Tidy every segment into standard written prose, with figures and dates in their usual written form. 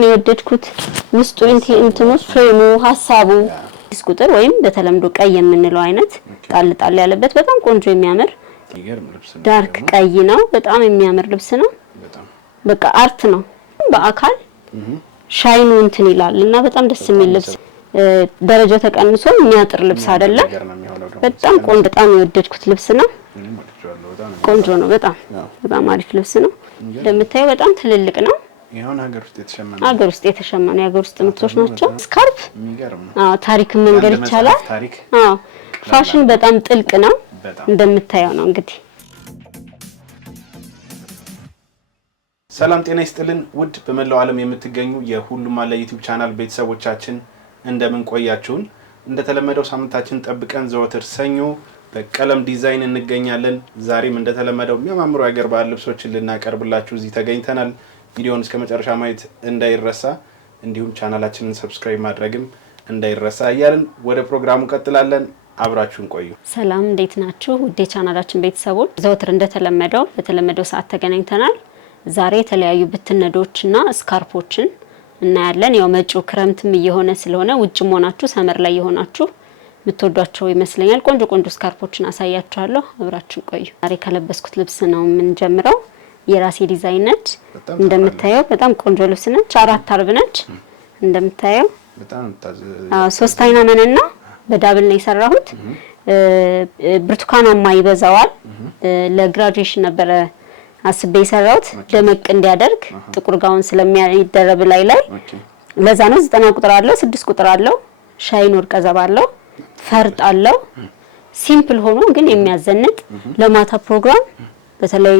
ነው የወደድኩት ውስጡ እንትኖች ፍሬሙ ሐሳቡ ቁጥር ወይም በተለምዶ ቀይ የምንለው አይነት ጣል ጣል ያለበት በጣም ቆንጆ የሚያምር ዳርክ ቀይ ነው በጣም የሚያምር ልብስ ነው በቃ አርት ነው በአካል ሻይኑ እንትን ይላልና በጣም ደስ የሚል ልብስ ደረጃው ተቀንሶ የሚያጥር ልብስ አይደለም በጣም ቆንጆ በጣም የወደድኩት ልብስ ነው ቆንጆ ነው በጣም አሪፍ ልብስ ነው እንደምታየው በጣም ትልልቅ ነው ይሁን ሀገር ውስጥ የተሸመነ የሀገር ውስጥ ምርቶች ናቸው ስካርፍ ታሪክ መንገድ ይቻላል ፋሽን በጣም ጥልቅ ነው እንደምታየው ነው እንግዲህ ሰላም ጤና ይስጥልን ውድ በመላው ዓለም የምትገኙ የሁሉም አለ ዩቲዩብ ቻናል ቤተሰቦቻችን እንደምን ቆያችሁን እንደተለመደው ሳምንታችን ጠብቀን ዘወትር ሰኞ በቀለም ዲዛይን እንገኛለን ዛሬም እንደተለመደው የሚያማምሩ የሀገር ባህል ልብሶችን ልናቀርብላችሁ እዚህ ተገኝተናል ቪዲዮውን እስከመጨረሻ ማየት እንዳይረሳ እንዲሁም ቻናላችንን ሰብስክራይብ ማድረግም እንዳይረሳ እያልን ወደ ፕሮግራሙ ቀጥላለን አብራችሁን ቆዩ ሰላም እንዴት ናችሁ ውድ የቻናላችን ቤተሰቦች ዘወትር እንደተለመደው በተለመደው ሰዓት ተገናኝተናል ዛሬ የተለያዩ ብትነዶችና ስካርፖችን እናያለን ያው መጪው ክረምትም እየሆነ ስለሆነ ውጭም ሆናችሁ ሰመር ላይ የሆናችሁ ምትወዷቸው ይመስለኛል ቆንጆ ስካርፖችን አሳያችኋለሁ አብራችሁን ቆዩ ዛሬ ከለበስኩት ልብስ ነው ምን ጀምረው የራሴ ዲዛይን ነች እንደምታየው በጣም ቆንጆ ልብስ ነች አራት አርብ ነች እንደምታየው በጣም ሶስት አይና መንና በዳብል ነው የሰራሁት ብርቱካናማ ይበዛዋል ለግራጁዌሽን ነበር አስቤ የሰራሁት ደመቅ እንዲያደርግ ጥቁር ጋውን ስለሚያደርብ ላይ ለዛ ነው 90 ቁጥር አለው 6 ቁጥር አለው ሻይን ወርቀ ዘብ አለው ፈርጥ አለው ሲምፕል ሆኖ ግን የሚያዘንጥ ለማታ ፕሮግራም በተለይ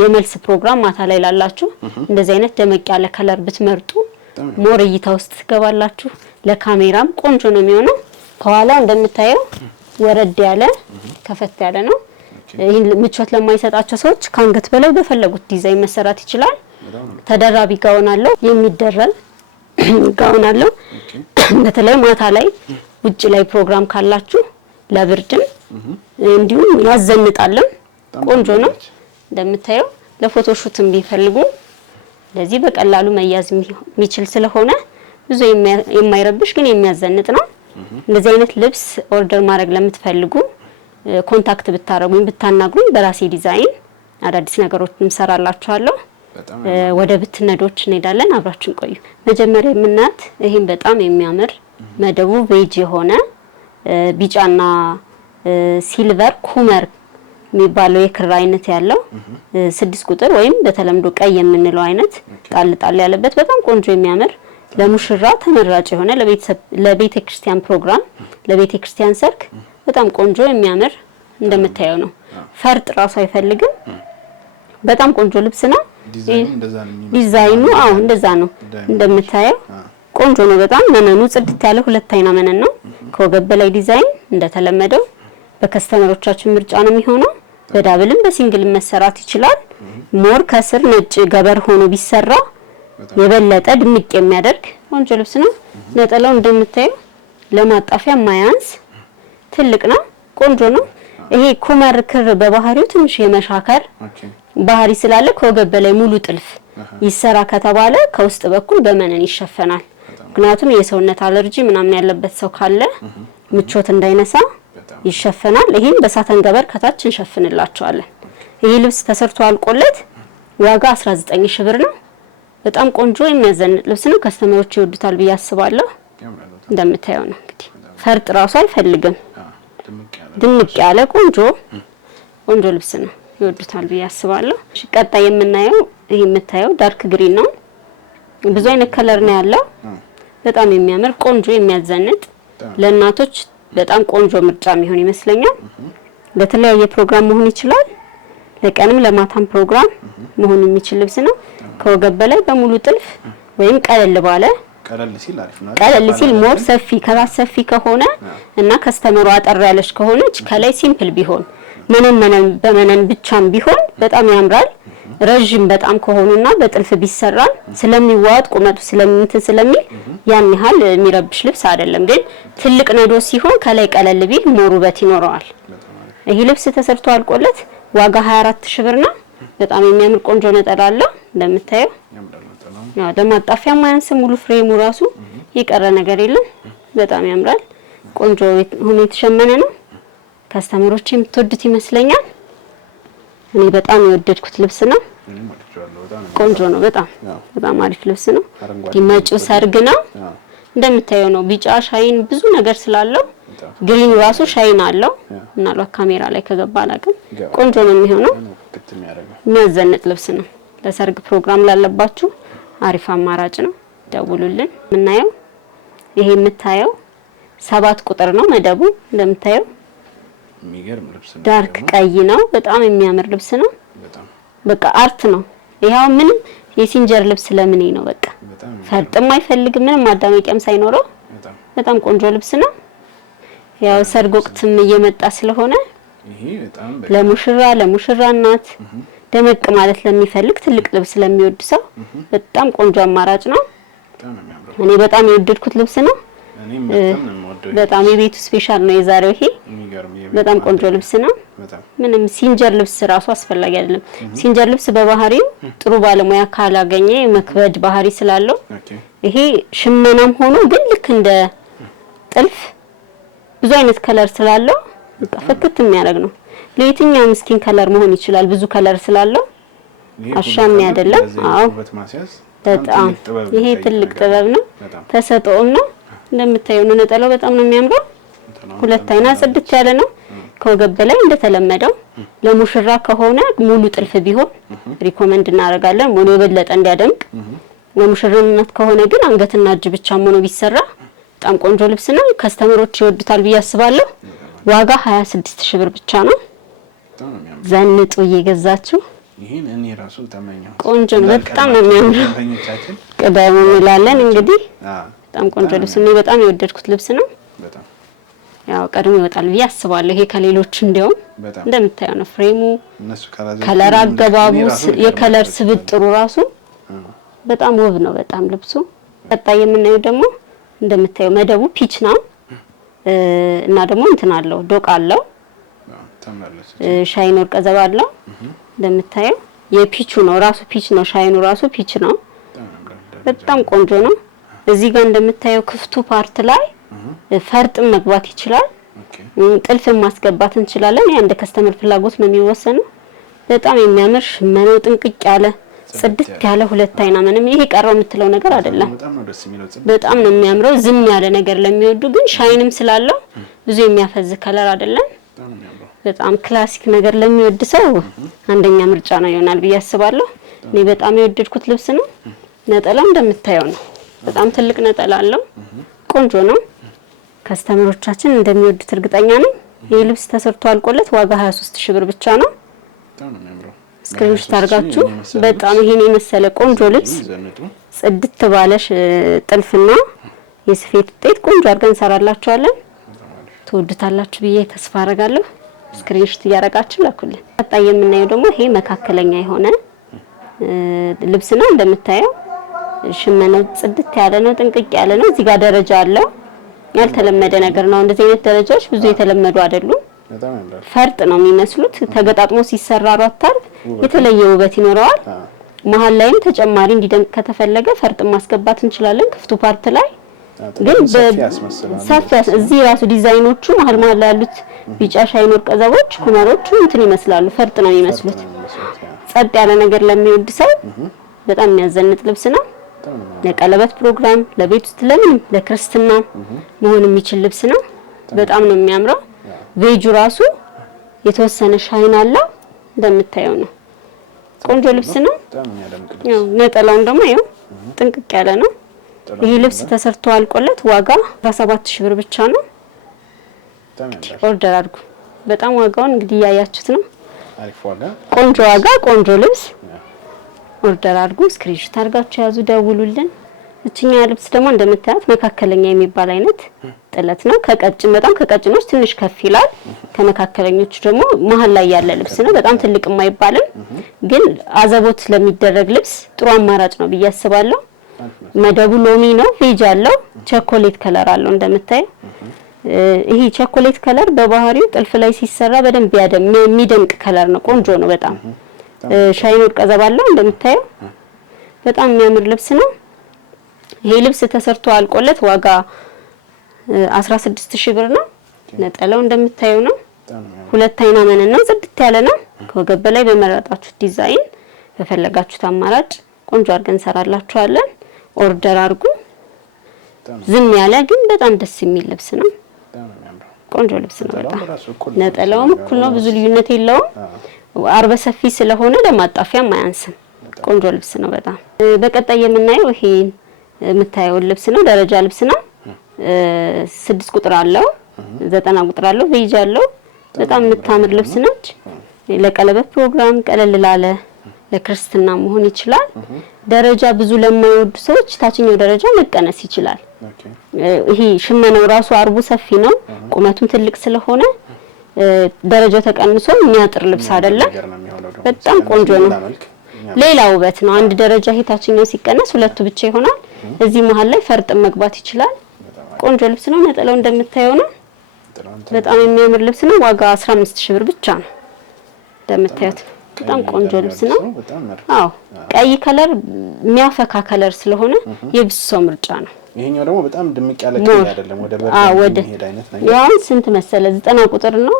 የመልስ ፕሮግራም ማታ ላይ ላላችሁ እንደዚህ አይነት ደመቅ ያለ ከለር ብትመርጡ ሞር እይታ ውስጥ ትገባላችሁ ለካሜራም ቆንጆ ነው የሚሆነው ከኋላ እንደምታየው ወረድ ያለ ከፈት ያለ ነው ይሄን ምቾት ለማይሰጣቸው ሰዎች ካንገት በላይ በፈለጉት ዲዛይን መሰራት ይችላል ተደራቢ ጋውን አለው የሚደረብ ጋውን አለው በተለይ ማታ ላይ ውጭ ላይ ፕሮግራም ካላችሁ ለብርድም እንዲሁም ያዘንጣልም ቆንጆ ነው እንደምታየው ለፎቶ ሹትም ቢፈልጉ ለዚህ በቀላሉ መያዝ የሚችል ስለሆነ ብዙ የማይረብሽ ግን የሚያዘንጥ ነው እንደዚህ አይነት ልብስ ኦርደር ማድረግ ለምትፈልጉ ኮንታክት ብታረጉኝ ብታናግሩኝ በራሴ ዲዛይን አዳዲስ ነገሮችን ሰራላችኋለሁ ወደ ብትነዶች እንሄዳለን አብራችሁን ቆዩ መጀመሪያ የምናት ይሄን በጣም የሚያምር መደቡ ቬጅ የሆነ ቢጫና ሲልቨር ኩመር የሚባለው የክር አይነት ያለው 6 ቁጥር ወይም በተለምዶ ቀይ የምንለው አይነት ጣል ያለበት በጣም ቆንጆ የሚያምር ለሙሽራ ተመራጭ የሆነ ለቤተ ክርስቲያን ፕሮግራም ለቤተ ክርስቲያን ሰርክ በጣም ቆንጆ የሚያምር እንደምታየው ነው ፈርጥ ራሱ አይፈልግም በጣም ቆንጆ ልብስ ነው ዲዛይኑ እንደዛ ነው እንደምታየው ቆንጆ ነው በጣም መነኑ ጽድት ያለ ሁለት አይና መነን ነው ከወገብ በላይ ዲዛይን እንደተለመደው በከስተመሮቻችን ምርጫ ነው የሚሆነው በዳብልም በሲንግልም መሰራት ይችላል ሞር ከስር ነጭ ገበር ሆኖ ቢሰራ የበለጠ ድምቅ የሚያደርግ ቆንጆ ልብስ ነው ነጠላው እንደምታየው ለማጣፊያ ማያንስ ትልቅ ነው ቆንጆ ነው ይሄ ኩመር ክር በባህሪው ትንሽ የመሻከር ባህሪ ስላለ ከወገብ በላይ ሙሉ ጥልፍ ይሰራ ከተባለ ከውስጥ በኩል በመነን ይሸፈናል ምክንያቱም የሰውነት አለርጂ ምናምን ያለበት ሰው ካለ ምቾት እንዳይነሳ ይሸፈናል ይሄን በሳተን ገበር ከታች እንሸፍንላቸዋለን ይሄ ልብስ ተሰርቶ አልቆለት ዋጋ 19000 ብር ነው በጣም ቆንጆ የሚያዘንጥ ልብስ ነው ከስተመሮች ይወዱታል ብዬ አስባለሁ እንደምታየው ነው እንግዲህ ፈርጥ ራሱ አይፈልግም ድምቅ ያለ ቆንጆ ልብስ ነው ይወዱታል ብዬ አስባለሁ ቀጣይ የምናየው ይሄ የምታየው ዳርክ ግሪን ነው ብዙ አይነት ከለር ነው ያለው በጣም የሚያምር ቆንጆ የሚያዘንጥ ለእናቶች በጣም ቆንጆ ምርጫ የሚሆን ይመስለኛል ለተለያየ ፕሮግራም መሆን ይችላል ለቀንም ለማታም ፕሮግራም መሆን የሚችል ልብስ ነው ከወገብ በላይ በሙሉ ጥልፍ ወይም ቀለል ሲል ሞር ሰፊ ከራስ ሰፊ ከሆነ እና ከስተመሩ አጠር ያለሽ ከሆነች ከላይ ሲምፕል ቢሆን በመነን ብቻም ቢሆን በጣም ያምራል ረጅም በጣም ከሆኑና በጥልፍ ቢሰራ ስለሚዋጥ ቁመቱ ስለሚል ያን ያህል የሚረብሽ ልብስ አይደለም ግን ትልቅ ነዶ ሲሆን ከላይ ቀለል ቢል ሞር ውበት ይኖረዋል ይሄ ልብስ ተሰርቶ አልቆለት ዋጋ 24000 ብር ነው በጣም የሚያምር ቆንጆ ነጠላ አለው እንደምታየው ያው ለማጣፊያ ማያንስ ሙሉ ፍሬሙ ራሱ የቀረ ነገር የለም። በጣም ያምራል። ቆንጆ ሆኖ የተሸመነ ነው። ከስተመሮች የምትወዱት ይመስለኛል። እኔ በጣም የወደድኩት ልብስ ነው። ቆንጆ ነው። በጣም አሪፍ ልብስ ነው። መጪው ሰርግ ነው እንደምታየው ነው። ቢጫ ሻይን ብዙ ነገር ስላለው ግሪኑ ራሱ ሻይን አለው። ምናልባት ካሜራ ላይ ከገባ አላውቅም። ቆንጆ ነው የሚሆነው። የሚያዘንጥ ልብስ ነው። ለሰርግ ፕሮግራም ላለባችሁ አሪፍ አማራጭ ነው። ደውሉልን። የምናየው ይሄ የምታየው 7 ቁጥር ነው መደቡ። እንደምታየው የሚገርም ልብስ ነው። ዳርክ ቀይ ነው። በጣም የሚያምር ልብስ ነው። በቃ አርት ነው። ይሄው ምንም የሲንጀር ልብስ ለምን ነው በቃ ፈርጥም አይፈልግም ምንም ማዳመቂያም ሳይኖረው በጣም ቆንጆ ልብስ ነው። ያው ሰርግ ወቅትም እየመጣ ስለሆነ ይሄ በጣም ለሙሽራ እናት ደመቅ ማለት ለሚፈልግ ትልቅ ልብስ ለሚወድ ሰው በጣም ቆንጆ አማራጭ ነው። እኔ በጣም የወደድኩት ልብስ ነው። በጣም የቤቱ ስፔሻል ነው የዛሬው። ይሄ በጣም ቆንጆ ልብስ ነው። ምንም ሲንጀር ልብስ ራሱ አስፈላጊ አይደለም። ሲንጀር ልብስ በባህሪው ጥሩ ባለሙያ ካላገኘ መክበድ ባህሪ ስላለው ይሄ ሽመናም ሆኖ ግን ልክ እንደ ጥልፍ ብዙ አይነት ከለር ስላለው በቃ ፍክት የሚያደርግ ነው። ለየትኛውም ስኪን ከለር መሆን ይችላል። ብዙ ከለር ስላለው አሻሚ አይደለም። አዎ በጣም ይሄ ትልቅ ጥበብ ነው። ተሰጥኦም ነው። እንደምታየው ነው። ነጠላው በጣም ነው የሚያምረው። ሁለት አይና ጽድት ያለ ነው። ከወገብ በላይ እንደተለመደው ለሙሽራ ከሆነ ሙሉ ጥልፍ ቢሆን ሪኮመንድ እናደርጋለን። ሙሉ የበለጠ እንዲያደምቅ። ለሙሽራነት ከሆነ ግን አንገትና እጅ ብቻ ሆኖ ቢሰራ በጣም ቆንጆ ልብስ ነው። ከስተመሮች ይወዱታል ብዬ አስባለሁ። ዋጋ 26000 ብር ብቻ ነው። ዘንጡ እየገዛችሁ ይሄን እኔ ራሱ ተመኘው። ቆንጆ በጣም ነው የሚያምረው። ቀዳሙ እንላለን እንግዲህ በጣም ቆንጆ ልብስ ነው። በጣም የወደድኩት ልብስ ነው። ያው ቀድሞ ይወጣል ብዬ አስባለሁ። ይሄ ከሌሎች እንደውም እንደምታየው ነው። ፍሬሙ ከለር አገባቡ የከለር ስብጥሩ ራሱ በጣም ውብ ነው። በጣም ልብሱ ቀጣይ የምናየው ደግሞ እንደምታየው መደቡ ፒች ነው እና ደግሞ እንትን አለው ዶቃ አለው። ሻይን ወርቀ ዘባ አለው። እንደምታየው የፒቹ ነው ራሱ ፒች ነው። ሻይኑ ራሱ ፒች ነው። በጣም ቆንጆ ነው። እዚህ ጋር እንደምታየው ክፍቱ ፓርት ላይ ፈርጥም መግባት ይችላል። ጥልፍም ማስገባት እንችላለን። ያ እንደ ከስተመር ፍላጎት ነው የሚወሰነው። በጣም የሚያምር ሽመናው ጥንቅቅ ያለ ጽድት ያለ ሁለት አይና ምንም ይሄ ቀረው የምትለው ነገር አይደለም። በጣም ነው የሚያምረው። ዝም ያለ ነገር ለሚወዱ ግን ሻይንም ስላለው ብዙ የሚያፈዝ ከለር አይደለም። በጣም ክላሲክ ነገር ለሚወድ ሰው አንደኛ ምርጫ ነው ይሆናል ብዬ አስባለሁ። እኔ በጣም የወደድኩት ልብስ ነው። ነጠላው እንደምታየው ነው። በጣም ትልቅ ነጠላ አለው። ቆንጆ ነው። ከስተመሮቻችን እንደሚወዱት እርግጠኛ ነኝ። ይሄ ልብስ ተሰርቶ አልቆለት ዋጋ 23000 ብር ብቻ ነው። ስክሪንሾት አድርጋችሁ በጣም ይሄን የመሰለ ቆንጆ ልብስ ጽድት ባለሽ ጥልፍና የስፌት ውጤት ቆንጆ አድርገን እንሰራላችኋለን። ትወዱታላችሁ ብዬ ተስፋ አደርጋለሁ። ስክሪንሾት እያደረጋችሁ ላኩልን። ቀጣይ የምናየው ደግሞ ይሄ መካከለኛ የሆነ ልብስ ነው። እንደምታየው ሽመናው ጽድት ያለ ነው። ጥንቅቅ ያለ ነው። እዚህ ጋር ደረጃ አለው። ያልተለመደ ነገር ነው። እንደዚህ አይነት ደረጃዎች ብዙ የተለመዱ አይደሉም። ፈርጥ ነው የሚመስሉት። ተገጣጥሞ ሲሰራ አራታር የተለየ ውበት ይኖረዋል። መሀል ላይም ተጨማሪ እንዲደምቅ ከተፈለገ ፈርጥ ማስገባት እንችላለን። ክፍቱ ፓርት ላይ ግን በሰፊ እዚህ ራሱ ዲዛይኖቹ መሀል ላይ ያሉት ቢጫ ሻይን ወርቀ ዘቦች ኩመሮቹ እንትን ይመስላሉ። ፈርጥ ነው የሚመስሉት። ጸጥ ያለ ነገር ለሚወድ ሰው በጣም የሚያዘንጥ ልብስ ነው። ለቀለበት ፕሮግራም፣ ለቤት ውስጥ ለምንም ለክርስትና መሆን የሚችል ልብስ ነው። በጣም ነው የሚያምረው። ቬጁ ራሱ የተወሰነ ሻይን አለው። እንደምታየው ነው። ቆንጆ ልብስ ነው። ያው ነጠላውን ደግሞ ያው ጥንቅቅ ያለ ነው። ይሄ ልብስ ተሰርቶ አልቆለት ዋጋ 17000 ብር ብቻ ነው። ኦርደር አድርጉ። በጣም ዋጋውን እንግዲህ ያያችሁት ነው። አሪፍ ዋጋ፣ ቆንጆ ዋጋ፣ ቆንጆ ልብስ ኦርደር አድርጉ። ስክሪንሾት አድርጋችሁ ያዙ፣ ደውሉልን። እቺኛ ልብስ ደግሞ እንደምታዩት መካከለኛ የሚባል አይነት ጥለት ነው። ከቀጭን በጣም ከቀጭኖች ትንሽ ከፍ ይላል። ከመካከለኞቹ ደግሞ መሀል ላይ ያለ ልብስ ነው። በጣም ትልቅ የማይባልም ግን አዘቦት ለሚደረግ ልብስ ጥሩ አማራጭ ነው ብዬ አስባለሁ። መደቡ ሎሚ ነው። ቬጅ አለው። ቸኮሌት ከለር አለው። እንደምታየው ይሄ ቸኮሌት ከለር በባህሪው ጥልፍ ላይ ሲሰራ በደንብ የሚደምቅ ከለር ነው። ቆንጆ ነው በጣም ሻይን ወርቀ ዘባ አለው። እንደምታየው በጣም የሚያምር ልብስ ነው። ይሄ ልብስ ተሰርቶ አልቆለት ዋጋ 16000 ብር ነው። ነጠላው እንደምታዩ ነው። ሁለት አይና መነን ነው። ጽድት ያለ ነው። ከወገብ በላይ በመረጣችሁት ዲዛይን በፈለጋችሁት አማራጭ ቆንጆ አድርገን እንሰራላችኋለን። ኦርደር አድርጉ። ዝም ያለ ግን በጣም ደስ የሚል ልብስ ነው። ቆንጆ ልብስ ነው። በጣም ነጠላውም እኩል ነው። ብዙ ልዩነት የለውም። አርበ ሰፊ ስለሆነ ለማጣፊያም አያንስም። ቆንጆ ልብስ ነው በጣም። በቀጣይ የምናየው ይሄ የምታየው ልብስ ነው። ደረጃ ልብስ ነው። 6 ቁጥር አለው፣ 90 ቁጥር አለው፣ ቬጅ አለው። በጣም የምታምር ልብስ ነች። ለቀለበት ፕሮግራም ቀለል ላለ ለክርስትና መሆን ይችላል። ደረጃ ብዙ ለማይወዱ ሰዎች ታችኛው ደረጃ መቀነስ ይችላል። ይሄ ሽመናው ራሱ አርቡ ሰፊ ነው። ቁመቱም ትልቅ ስለሆነ ደረጃው ተቀንሶ የሚያጥር ልብስ አይደለም። በጣም ቆንጆ ነው። ሌላ ውበት ነው። አንድ ደረጃ ይሄ ታችኛው ሲቀነስ ሁለቱ ብቻ ይሆናል። እዚህ መሃል ላይ ፈርጥ መግባት ይችላል። ቆንጆ ልብስ ነው። ነጠላው እንደምታየው ነው። በጣም የሚያምር ልብስ ነው። ዋጋ 15000 ብር ብቻ ነው። እንደምታዩት በጣም ቆንጆ ልብስ ነው። አዎ ቀይ ከለር የሚያፈካ ከለር ስለሆነ የብዙ ሰው ምርጫ ነው። ይሄኛው ደግሞ በጣም ድምቅ ያለ ከለር አይደለም። ወደ በርካታ ሄድ አይነት ነገር ያው ስንት መሰለ 90 ቁጥር ነው።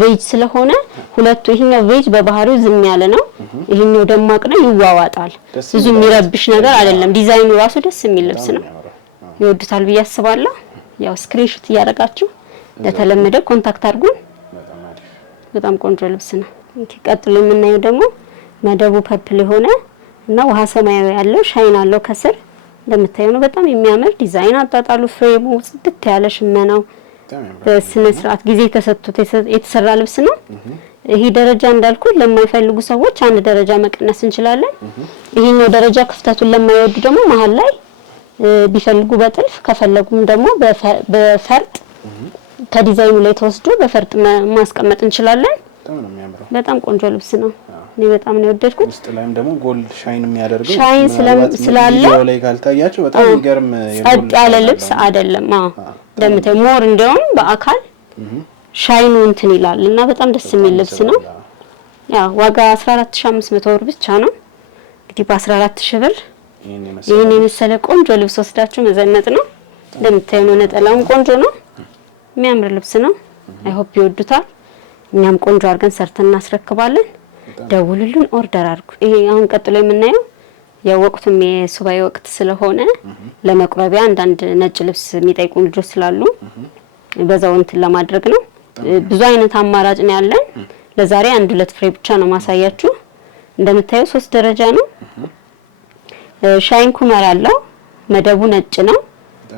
ቬጅ ስለሆነ ሁለቱ ይሄኛው ቬጅ በባህሪው ዝም ያለ ነው። ይሄኛው ደማቅ ነው። ይዋዋጣል። ብዙ የሚረብሽ ነገር አይደለም። ዲዛይኑ ራሱ ደስ የሚል ልብስ ነው። ይወዱታል ብዬ አስባለሁ። ያው ስክሪንሾት እያደረጋችሁ ለተለመደው ኮንታክት አድርጉን። በጣም ቆንጆ ልብስ ነው። ቀጥሎ የምናየው ደግሞ መደቡ ፐርፕል የሆነ እና ውሃ ሰማያዊ ያለው ሻይን አለው ከስር እንደምታዩ ነው። በጣም የሚያምር ዲዛይን አጣጣሉ፣ ፍሬሙ ጽድት ያለ ሽመናው በስነ ስርዓት ጊዜ ተሰጥቶት የተሰራ ልብስ ነው። ይሄ ደረጃ እንዳልኩ ለማይፈልጉ ሰዎች አንድ ደረጃ መቀነስ እንችላለን። ይሄኛው ደረጃ ክፍተቱን ለማይወዱ ደግሞ መሃል ላይ ቢፈልጉ በጥልፍ ከፈለጉም ደግሞ በፈርጥ ከዲዛይኑ ላይ ተወስዶ በፈርጥ ማስቀመጥ እንችላለን። በጣም ቆንጆ ልብስ ነው። እኔ በጣም ነው የወደድኩት። ውስጥ ላይም ደግሞ ጎልድ ሻይን የሚያደርገው ሻይን ስላለ ላይ ካልታያችሁ በጣም የሚገርም ጸጥ ያለ ልብስ አይደለም። እንደምታዩ ሞር እንደውም በአካል ሻይኑ እንትን ይላል እና በጣም ደስ የሚል ልብስ ነው። ያው ዋጋ 14500 ብር ብቻ ነው። እንግዲህ በ14000 ብር ይሄን የመሰለ ቆንጆ ልብስ ወስዳችሁ መዘነጥ ነው። እንደምታዩ ነው። ነጠላውም ቆንጆ ነው። የሚያምር ልብስ ነው። አይ ሆፕ ይወዱታል። እኛም ቆንጆ አድርገን ሰርተን እናስረክባለን። ደውሉልን፣ ኦርደር አድርጉ። ይሄ አሁን ቀጥሎ የምናየው የወቅቱም የሱባኤ ወቅት ስለሆነ ለመቁረቢያ አንዳንድ ነጭ ልብስ የሚጠይቁ ልጆች ስላሉ በዛው እንትን ለማድረግ ነው። ብዙ አይነት አማራጭ ነው ያለን። ለዛሬ 1-2 ፍሬ ብቻ ነው ማሳያችሁ። እንደምታዩ 3 ደረጃ ነው። ሻይን ኩመር አለው። መደቡ ነጭ ነው።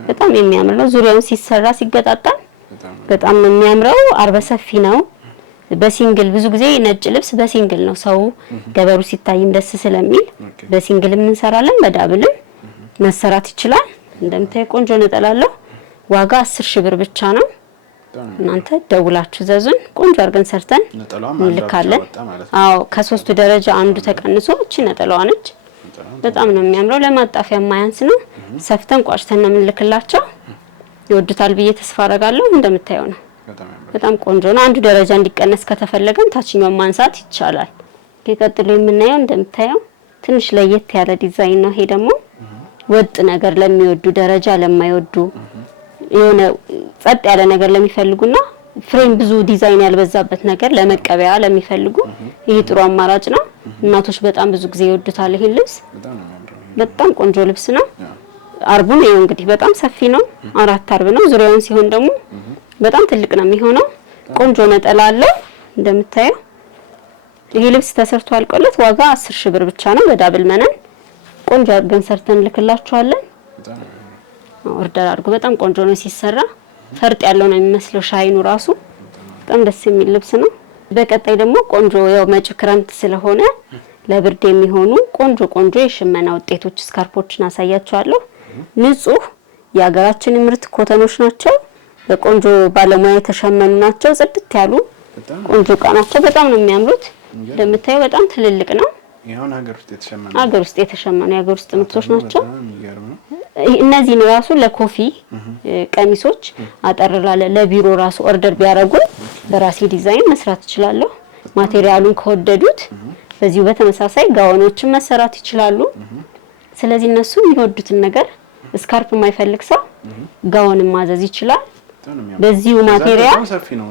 በጣም የሚያምር ነው። ዙሪያውን ሲሰራ ሲገጣጣም በጣም የሚያምረው አርበ ሰፊ ነው። በሲንግል ብዙ ጊዜ ነጭ ልብስ በሲንግል ነው ሰው ገበሩ ሲታይም ደስ ስለሚል በሲንግልም እንሰራለን። በዳብልም መሰራት ይችላል። እንደምታዩ ቆንጆ ነጠላ አለው። ዋጋ 10000 ብር ብቻ ነው። እናንተ ደውላችሁ ዘዙን። ቆንጆ አድርገን ሰርተን እንልካለን። አዎ ከ3ቱ ደረጃ አንዱ ተቀንሶ እቺ ነጠላዋ ነች። በጣም ነው የሚያምረው። ለማጣፊያ ማያንስ ነው። ሰፍተን ቋጭተን ነው የምንልክላቸው። ይወዱታል ብዬ ተስፋ አደርጋለሁ። እንደምታየው ነው። በጣም ቆንጆ ነው። አንዱ ደረጃ እንዲቀነስ ከተፈለገም ታችኛውን ማንሳት ይቻላል። ከቀጥሎ የምናየው እንደምታየው ትንሽ ለየት ያለ ዲዛይን ነው። ይሄ ደግሞ ወጥ ነገር ለሚወዱ ደረጃ ለማይወዱ የሆነ ጸጥ ያለ ነገር ለሚፈልጉና ፍሬም ብዙ ዲዛይን ያልበዛበት ነገር ለመቀበያ ለሚፈልጉ ይሄ ጥሩ አማራጭ ነው። እናቶች በጣም ብዙ ጊዜ ይወዱታል ይሄን ልብስ። በጣም ቆንጆ ልብስ ነው። አርቡን ይሄው እንግዲህ በጣም ሰፊ ነው። 4 አርብ ነው። ዙሪያውን ሲሆን ደግሞ በጣም ትልቅ ነው የሚሆነው። ቆንጆ ነጠላ አለው እንደምታየው። ይሄ ልብስ ተሰርቶ አልቆለት ዋጋ 10000 ብር ብቻ ነው። በዳብል መነን ቆንጆ አድርገን ሰርተን ልክላችኋለን። ኦርደር አድርጉ። በጣም ቆንጆ ነው ሲሰራ። ፈርጥ ያለው ነው የሚመስለው ሻይኑ ራሱ በጣም ደስ የሚል ልብስ ነው። በቀጣይ ደግሞ ቆንጆ ያው መጪው ክረምት ስለሆነ ለብርድ የሚሆኑ ቆንጆ የሽመና ውጤቶች ስካርፖችን አሳያችኋለሁ። ንጹህ የሀገራችን ምርት ኮተኖች ናቸው። በቆንጆ ባለሙያ የተሸመኑ ናቸው። ጽድት ያሉ ቆንጆ እቃ ናቸው። በጣም ነው የሚያምሩት። እንደምታዩ በጣም ትልልቅ ነው። ይሄን ሀገር ውስጥ የተሸመኑ የሀገር ውስጥ ምርቶች ናቸው። እነዚህ ነው ራሱ ለኮፊ ቀሚሶች አጠርላለ ለቢሮ ራሱ ኦርደር ቢያረጉ በራሴ ዲዛይን መስራት ይችላል። ማቴሪያሉን ከወደዱት በዚሁ በተመሳሳይ ጋውኖችን መሰራት ይችላሉ። ስለዚህ እነሱ የሚወዱትን ነገር ስካርፕ የማይፈልግ ሰው ጋውንም ማዘዝ ይችላል። በዚሁ ማቴሪያል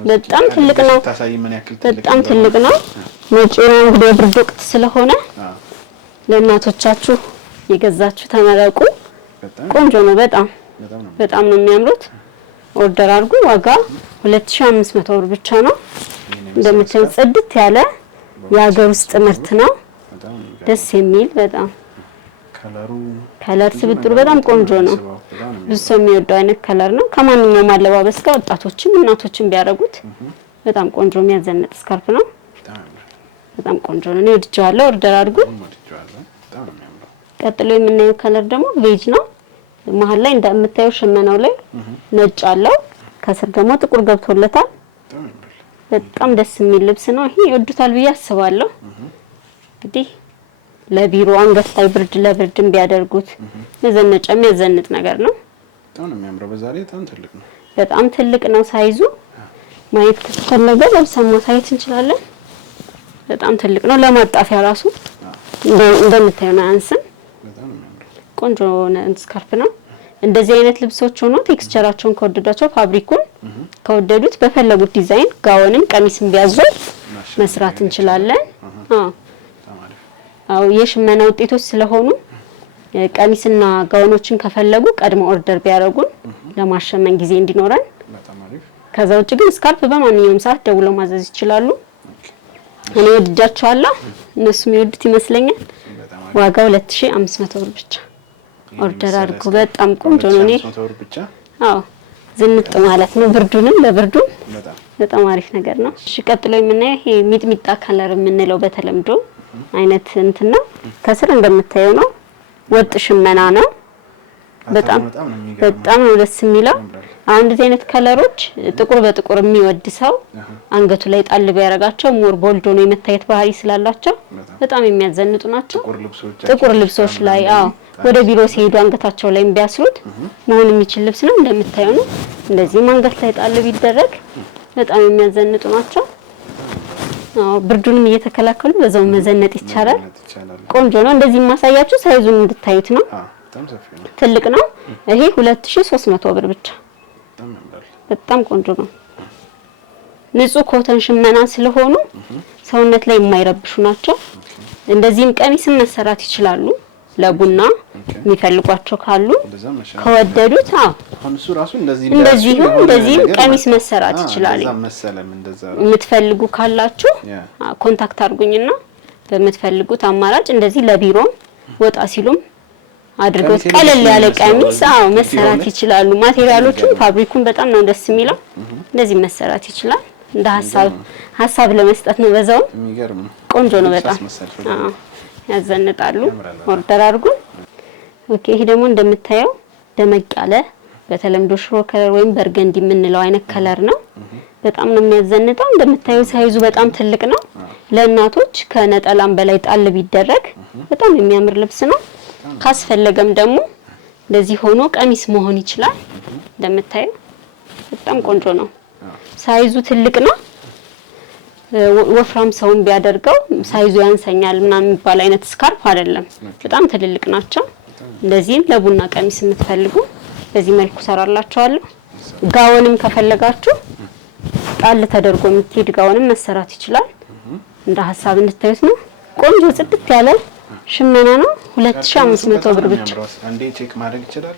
በጣም ትልቅ ነው። በጣም ትልቅ ነው። መጪው እንግዲህ የብርድ ወቅት ስለሆነ ለእናቶቻችሁ የገዛችሁ ተመረቁ። ቆንጆ ነው። በጣም ነው የሚያምሩት። ኦርደር አድርጉ። ዋጋ 2500 ብር ብቻ ነው። እንደምታዩት ጽድት ያለ የሀገር ውስጥ ምርት ነው። ደስ የሚል በጣም ከለር ስብጥሩ በጣም ቆንጆ ነው። ብዙ ሰው የሚወደው አይነት ከለር ነው። ከማንኛውም አለባበስ ጋር ወጣቶችም እናቶችም ቢያደርጉት በጣም ቆንጆ የሚያዘንጥ ስካርፕ ነው። በጣም ቆንጆ ነው። እኔ ወድጄዋለሁ። ኦርደር አድርጉ። ቀጥሎ የምናየው ከለር ደግሞ ቤጅ ነው። መሀል ላይ እንደምታዩ ሽመናው ላይ ነጭ አለው። ከስር ደግሞ ጥቁር ገብቶለታል። በጣም ደስ የሚል ልብስ ነው። ይሄ ይወዱታል ብዬ አስባለሁ። እንግዲህ ለቢሮ አንገት ላይ ብርድ ለብርድም ቢያደርጉት መዘነጫ የሚያዘንጥ ነገር ነው። በጣም ነው የሚያምረው። በዛሬ በጣም ትልቅ ነው ሳይዙ። ማየት ከተፈለገ ለብሰን ማሳየት እንችላለን። በጣም ትልቅ ነው። ለማጣፊያ ራሱ እንደምታዩና አንስም ቆንጆ ስካርፕ ነው። እንደዚህ አይነት ልብሶች ሆኖ ቴክስቸራቸውን ከወደዷቸው ፋብሪኩን ከወደዱት በፈለጉት ዲዛይን ጋውንም ቀሚስም ቢያዙ መስራት እንችላለን። አው የሽመና ውጤቶች ስለሆኑ ቀሚስና ጋውኖችን ከፈለጉ ቀድሞ ኦርደር ቢያደርጉን ለማሸመን ጊዜ እንዲኖረን። ከዛ ውጭ ግን ስካርፕ በማንኛውም ሰዓት ደውለው ማዘዝ ይችላሉ። እኔ ወድጃቸዋለሁ፣ እነሱም ይወዱት ይመስለኛል። ዋጋው 2500 ብር ብቻ። ኦርደር አድርጉ። በጣም ቆንጆ ነው። እኔ ዝንጥ ማለት ነው። ብርዱንም ለብርዱም በጣም አሪፍ ነገር ነው። እሺ ቀጥሎ የምናየው ይሄ ሚጥሚጣ ከለር የምንለው በተለምዶ አይነት እንትን ነው። ከስር እንደምታየው ነው። ወጥ ሽመና ነው። በጣም ነው ደስ የሚለው። አሁን እንደዚህ አይነት ከለሮች ጥቁር በጥቁር የሚወድ ሰው አንገቱ ላይ ጣል ቢያረጋቸው ሞር ቦልድ ነው የመታየት ባህሪ ስላላቸው በጣም የሚያዘንጡ ናቸው። ጥቁር ልብሶች ላይ ወደ ቢሮ ሲሄዱ አንገታቸው ላይ ቢያስሩት መሆን የሚችል ልብስ ነው። እንደምታየው ነው። እንደዚህ አንገት ላይ ጣል ቢደረግ በጣም የሚያዘንጡ ናቸው። ብርዱንም እየተከላከሉ በዛው መዘነጥ ይቻላል። ቆንጆ ነው። እንደዚህ ማሳያችሁ ሳይዙን እንድታዩት ነው። ትልቅ ነው። ይሄ 2300 ብር ብቻ። በጣም ቆንጆ ነው። ንጹህ ኮተን ሽመና ስለሆኑ ሰውነት ላይ የማይረብሹ ናቸው። እንደዚህም ቀሚስም መሰራት ይችላሉ። ለቡና የሚፈልጓቸው ካሉ ከወደዱት እንደዚህ ቀሚስ መሰራት ይችላል። የምትፈልጉ ካላችሁ ኮንታክት አድርጉኝና በምትፈልጉት አማራጭ እንደዚህ ለቢሮም ወጣ ሲሉም አድርገውት ቀለል ያለ ቀሚስ መሰራት ይችላሉ። ማቴሪያሎቹን ፋብሪኩን በጣም ነው ደስ የሚለው። እንደዚህ መሰራት ይችላል። እንደ ሐሳብ ለመስጠት ነው። በዛው ቆንጆ ነው። በጣም ያዘንጣሉ። ኦርደር አድርጉ። ኦኬ። ይሄ ደግሞ እንደምታየው ደመቅ ያለ በተለምዶ ሽሮ ከለር ወይም በርገንዲ የምንለው አይነት ከለር ነው። በጣም ነው የሚያዘንጠው። እንደምታየው ሳይዙ በጣም ትልቅ ነው። ለእናቶች ከነጠላም በላይ ጣል ቢደረግ በጣም የሚያምር ልብስ ነው። ካስፈለገም ደግሞ እንደዚህ ሆኖ ቀሚስ መሆን ይችላል። እንደምታየው በጣም ቆንጆ ነው። ሳይዙ ትልቅ ነው። ወፍራም ሰውን ቢያደርገው ሳይዙ ያንሰኛል ምናምን የሚባል አይነት ስካርፕ አይደለም። በጣም ትልልቅ ናቸው። እንደዚህም ለቡና ቀሚስ የምትፈልጉ በዚህ መልኩ ሰራላችኋለሁ። ጋውንም ከፈለጋችሁ ጣል ተደርጎ የምትሄድ ጋውንም መሰራት ይችላል። እንደ ሐሳብ እንድታዩት ነው። ቆንጆ ጽድት ያለ ሽመና ነው። 2500 ብር ብቻ። አንዴ ቼክ ማድረግ ይችላል።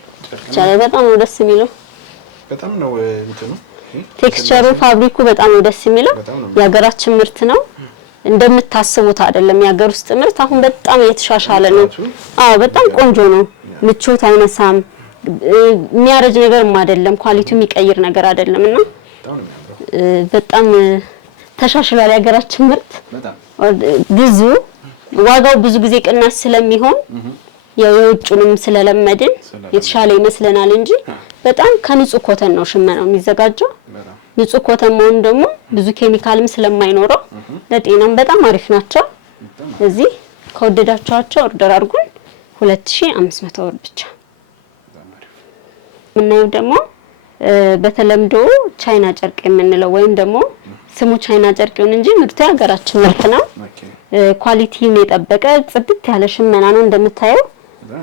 በጣም ነው ደስ የሚለው። በጣም ነው እንትኑ ቴክስቸሩ ፋብሪኩ በጣም ነው ደስ የሚለው። የሀገራችን ምርት ነው። እንደምታስቡት አይደለም። የሀገር ውስጥ ምርት አሁን በጣም እየተሻሻለ ነው። በጣም ቆንጆ ነው። ምቾት አይነሳም። የሚያረጅ ነገርም አይደለም። ኳሊቲው የሚቀይር ነገር አይደለምና በጣም ተሻሽሏል። የሀገራችን ምርት ብዙ ዋጋው ብዙ ጊዜ ቅናሽ ስለሚሆን የውጭንም ስለለመድን የተሻለ ይመስለናል እንጂ በጣም ከንጹህ ኮተን ነው ሽመናው የሚዘጋጀው። ንጹህ ኮተን መሆኑ ደግሞ ብዙ ኬሚካልም ስለማይኖረው ለጤናም በጣም አሪፍ ናቸው። እዚህ ከወደዳችኋቸው ኦርደር አድርጉን። 2500 ብር ብቻ። ምናየው ደግሞ በተለምዶ ቻይና ጨርቅ የምንለው ወይም ደግሞ ስሙ ቻይና ጨርቅ ይሁን እንጂ ምርቱ የሀገራችን ምርት ነው። ኳሊቲውን የጠበቀ ጽድት ያለ ሽመና ነው። እንደምታየው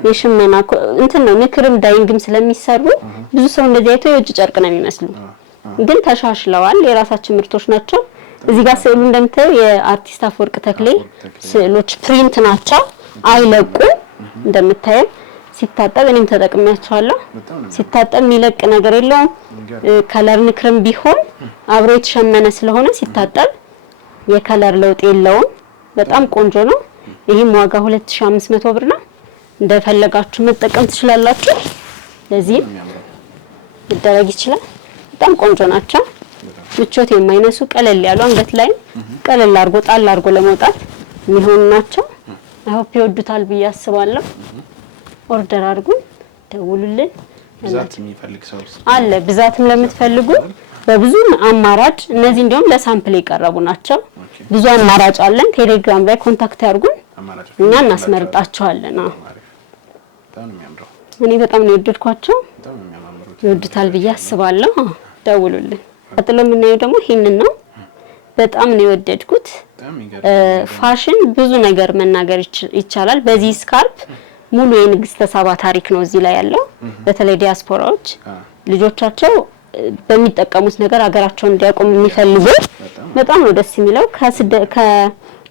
የሽመና እንትን ነው ንክርም ዳይንግም ስለሚሰሩ ብዙ ሰው እንደዚህ አይቶ የውጭ ጨርቅ ነው የሚመስሉ ግን ተሻሽለዋል የራሳችን ምርቶች ናቸው እዚህ ጋር ስዕሉ እንደምታዩ የአርቲስት አፈወርቅ ተክሌ ስዕሎች ፕሪንት ናቸው አይለቁም እንደምታዩ ሲታጠብ እኔም ተጠቅሜያቸዋለሁ ሲታጠብ የሚለቅ ነገር የለውም ከለር ንክርም ቢሆን አብሮ የተሸመነ ስለሆነ ሲታጠብ የከለር ለውጥ የለውም በጣም ቆንጆ ነው ይሄም ዋጋ 2500 ብር ነው እንደፈለጋችሁ መጠቀም ትችላላችሁ ለዚህ መደረግ ይችላል በጣም ቆንጆ ናቸው ምቾት የማይነሱ ቀለል ያሉ አንገት ላይ ቀለል አርጎ ጣል አርጎ ለመውጣት የሚሆኑ ናቸው አይሆፕ ይወዱታል ብዬ አስባለሁ ኦርደር አድርጉ ደውሉልን ብዛት የሚፈልግ ሰው አለ ብዛትም ለምትፈልጉ በብዙ አማራጭ እነዚህ እንደውም ለሳምፕል የቀረቡ ናቸው ብዙ አማራጭ አለን ቴሌግራም ላይ ኮንታክት ያርጉን እኛ እናስመርጣቸዋለን እኔ በጣም ነው የወደድኳቸው ይወዱታል ብዬ አስባለሁ ደውሉልን ቀጥሎ የምናየው ደግሞ ይሄንን ነው በጣም ነው የወደድኩት ፋሽን ብዙ ነገር መናገር ይቻላል በዚህ ስካርፕ ሙሉ የንግስተ ሳባ ታሪክ ነው እዚህ ላይ ያለው በተለይ ዲያስፖራዎች ልጆቻቸው በሚጠቀሙት ነገር ሀገራቸውን እንዲያቆም የሚፈልጉ በጣም ነው ደስ የሚለው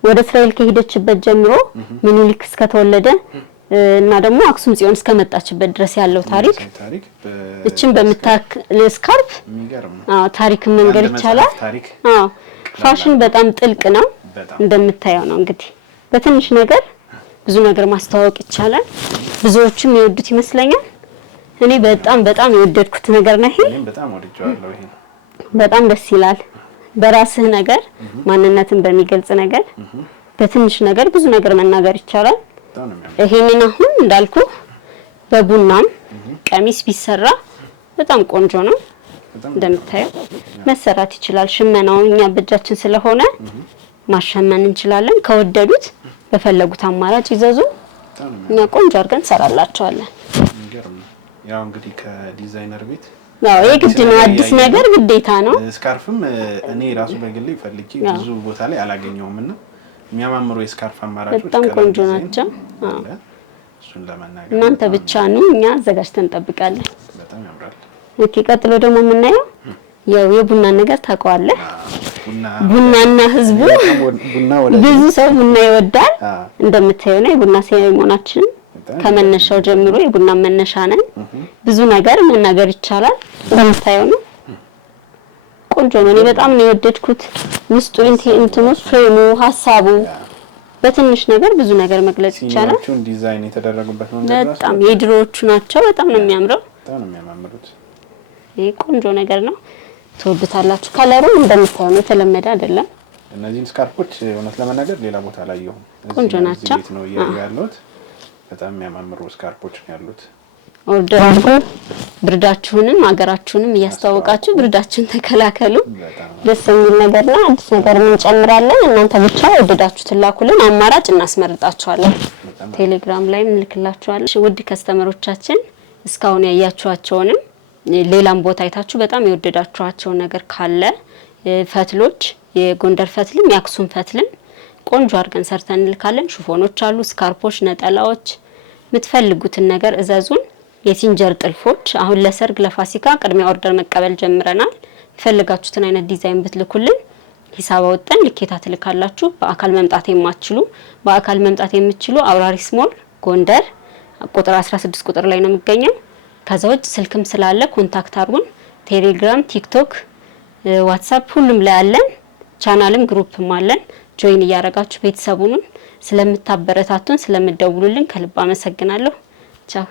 ወደ እስራኤል ከሄደችበት ጀምሮ ሚኒሊክ እስከተወለደ እና ደግሞ አክሱም ጽዮን እስከመጣችበት ድረስ ያለው ታሪክ እቺን በመታከል ስካርፕ ታሪክ መንገር ይቻላል ፋሽን በጣም ጥልቅ ነው እንደምታየው ነው እንግዲህ በትንሽ ነገር ብዙ ነገር ማስተዋወቅ ይቻላል ብዙዎችም ይወዱት ይመስለኛል እኔ በጣም የወደድኩት ነገር ነው ይሄ በጣም ወድጃለሁ ይሄ በጣም ደስ ይላል በራስህ ነገር ማንነትን በሚገልጽ ነገር በትንሽ ነገር ብዙ ነገር መናገር ይቻላል ይሄንን አሁን እንዳልኩ በቡናም ቀሚስ ቢሰራ በጣም ቆንጆ ነው እንደምታየው መሰራት ይችላል ሽመናው እኛ በእጃችን ስለሆነ ማሸመን እንችላለን ከወደዱት በፈለጉት አማራጭ ይዘዙ እኛ ቆንጆ አድርገን ሰራላችኋለን ያው እንግዲህ ከዲዛይነር ቤት ያው የግድ ነው አዲስ ነገር ግዴታ ነው ስካርፍም እኔ ራሱ በግሌ ፈልጌ ብዙ ቦታ ላይ አላገኘውምና የሚያማምሩ የስካርፍ አማራጮች በጣም ቆንጆ ናቸው እሱን ለማናገር እናንተ ብቻ ነው እኛ አዘጋጅተን እንጠብቃለን በጣም ያምራል ኦኬ ቀጥሎ ደግሞ የምናየው ያው የቡና ነገር ታውቀዋለህ ቡናና ህዝቡ ብዙ ሰው ቡና ይወዳል እንደምታየው ነው የቡና ሴሬሞናችን ከመነሻው ጀምሮ የቡና መነሻ ነን ብዙ ነገር መናገር ይቻላል እንደምታየው ነው ቆንጆ ነው እኔ በጣም ነው የወደድኩት ውስጡ እንትኑ ፍሬሙ ሐሳቡ በትንሽ ነገር ብዙ ነገር መግለጽ ይቻላል ዲዛይን የተደረጉበት መንገድ በጣም የድሮዎቹ ናቸው በጣም ነው የሚያምረው በጣም ነው የሚያማምሩት ይሄ ቆንጆ ነገር ነው ትወዱታላችሁ ከለሩ እንደምታየው ነው የተለመደ አይደለም እነዚህን ስካርፖች እውነት ለመናገር ሌላ ቦታ ላይ ይሁን ቆንጆ ናቸው ነው ያሉት በጣም የሚያማምሩ ስካርፖች ነው ያሉት ኦርደር አድርጉ ብርዳችሁንም ሀገራችሁንም እያስተዋወቃችሁ ብርዳችሁን ተከላከሉ ደስ የሚል ነገር ነው አዲስ ነገር እንጨምራለን እናንተ ብቻ ወደዳችሁት ላኩልን አማራጭ እናስመርጣችኋለን ቴሌግራም ላይ እንልክላችኋለን ውድ ከስተመሮቻችን እስካሁን ያያችኋቸውንም ሌላም ቦታ አይታችሁ በጣም የወደዳችኋቸው ነገር ካለ ፈትሎች የጎንደር ፈትልም የአክሱም ፈትልም ቆንጆ አድርገን ሰርተን እንልካለን ሽፎኖች አሉ ስካርፖች ነጠላዎች የምትፈልጉትን ነገር እዘዙን የሲንጀር ጥልፎች አሁን ለሰርግ ለፋሲካ ቅድሚያ ኦርደር መቀበል ጀምረናል የፈልጋችሁትን አይነት ዲዛይን ብትልኩልን ሂሳብ አወጣን ልኬታ ትልካላችሁ በአካል መምጣት የማትችሉ በአካል መምጣት የምትችሉ አውራሪስ ሞል ጎንደር ቁጥር 16 ቁጥር ላይ ነው የሚገኘው ከዛ ውጭ ስልክም ስላለ ኮንታክት አድርጉን ቴሌግራም ቲክቶክ ዋትስአፕ ሁሉም ላይ አለን ቻናልም ግሩፕም አለን ጆይን እያረጋችሁ ቤተሰቡን ስለምታበረታቱን ስለምትደውሉልን ከልብ አመሰግናለሁ ቻው